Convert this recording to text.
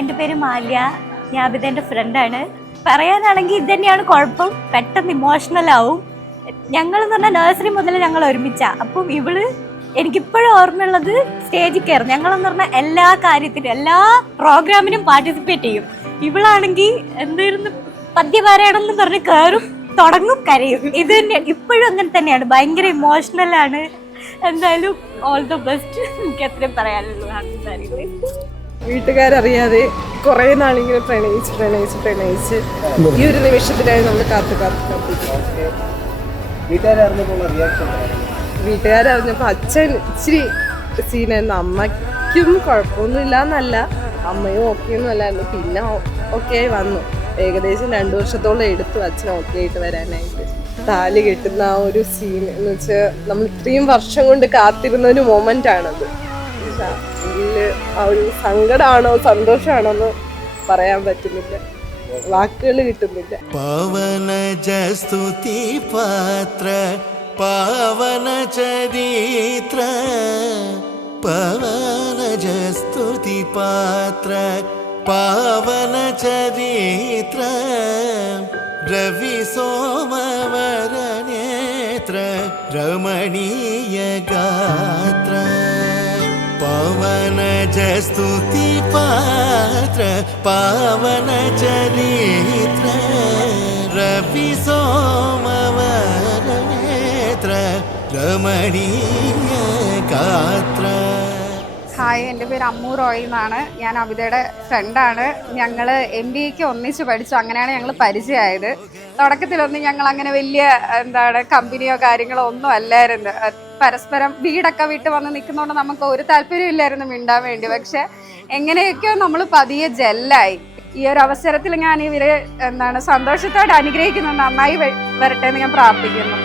എൻ്റെ പേര് മാല്യ, ഞാൻ അബിതേൻ്റെ ഫ്രണ്ടാണ്. പറയാനാണെങ്കിൽ ഇത് തന്നെയാണ് കുഴപ്പം, പെട്ടെന്ന് ഇമോഷണൽ ആവും. ഞങ്ങളെന്ന് പറഞ്ഞാൽ നഴ്സറി മുതൽ ഞങ്ങൾ ഒരുമിച്ചാണ്. അപ്പം ഇവള് എനിക്കിപ്പോഴും ഓർമ്മയുള്ളത് സ്റ്റേജിൽ കയറും. ഞങ്ങളെന്ന് പറഞ്ഞാൽ എല്ലാ കാര്യത്തിനും എല്ലാ പ്രോഗ്രാമിനും പാർട്ടിസിപ്പേറ്റ് ചെയ്യും. ഇവളാണെങ്കിൽ എന്തായിരുന്നു പദ്യപാരായണമെന്ന് പറഞ്ഞ് കയറും, തുടങ്ങും, കരയും. ഇത് തന്നെയാണ് ഇപ്പോഴും അങ്ങനെ തന്നെയാണ്. ഭയങ്കര ഇമോഷണലാണ്. എന്തായാലും ഓൾ ദ ബെസ്റ്റ്. എനിക്ക് അത്രയും പറയാനുള്ളൂ. വീട്ടുകാരറിയാതെ കുറെ നാളിങ്ങനെ പ്രണയിച്ച് ഈ ഒരു നിമിഷത്തിനായി നമ്മൾ കാത്തു വീട്ടുകാരറിഞ്ഞപ്പോ അച്ഛൻ ഇച്ചിരി സീനായിരുന്നു. അമ്മയ്ക്കും കുഴപ്പമൊന്നുമില്ല എന്നല്ല, അമ്മയും ഓക്കെയൊന്നും അല്ലായിരുന്നു. പിന്നെ ഓക്കെ ആയി വന്നു. ഏകദേശം 2 വർഷത്തോളം എടുത്തു അച്ഛൻ ഓക്കെ ആയിട്ട് വരാനായിട്ട്. താലി കെട്ടുന്ന ആ ഒരു സീൻ എന്ന് വെച്ചാൽ നമ്മൾ ഇത്രയും വർഷം കൊണ്ട് കാത്തിരുന്ന ഒരു മൊമെന്റ് ആണത്. ആ ഒരു സങ്കടമാണോ സന്തോഷമാണോ എന്ന് പറയാൻ പറ്റുന്നില്ല, വാക്കുകൾ കിട്ടുന്നില്ല. പവന ജസ്തുതി പാത്ര പവന ചരിത്ര പവന ജസ്തുതി പാത്ര പവന ചരിത്ര രവി സോമവര നേത്ര രമണീയ ഗാത്ര പവന ജസ്തുതി പാത്ര പവന ചരിത്ര രവി സോമവര നേത്ര രമണീയ ഗാത്ര. ഹായ്, എൻ്റെ പേര് അമ്മു റോയ് എന്നാണ്. ഞാൻ അബിതയുടെ ഫ്രണ്ടാണ്. ഞങ്ങൾ MBAക്ക് ഒന്നിച്ച് പഠിച്ചു. അങ്ങനെയാണ് ഞങ്ങൾ പരിചയമായത്. തുടക്കത്തിലൊന്നും ഞങ്ങൾ അങ്ങനെ വലിയ കമ്പനിയോ കാര്യങ്ങളോ ഒന്നും അല്ലായിരുന്നു. പരസ്പരം വീടൊക്കെ വിട്ട് വന്ന് നിൽക്കുന്നതുകൊണ്ട് നമുക്ക് ഒരു താല്പര്യമില്ലായിരുന്നു മിണ്ടാൻ വേണ്ടി. പക്ഷെ എങ്ങനെയൊക്കെയോ നമ്മൾ പതിയെ ജെല്ലായി. ഈ ഒരു അവസരത്തിൽ ഞാൻ ഇവരെ സന്തോഷത്തോടെ അനുഗ്രഹിക്കുന്നു. നന്നായി വരട്ടെ എന്ന് ഞാൻ പ്രാർത്ഥിക്കുന്നു.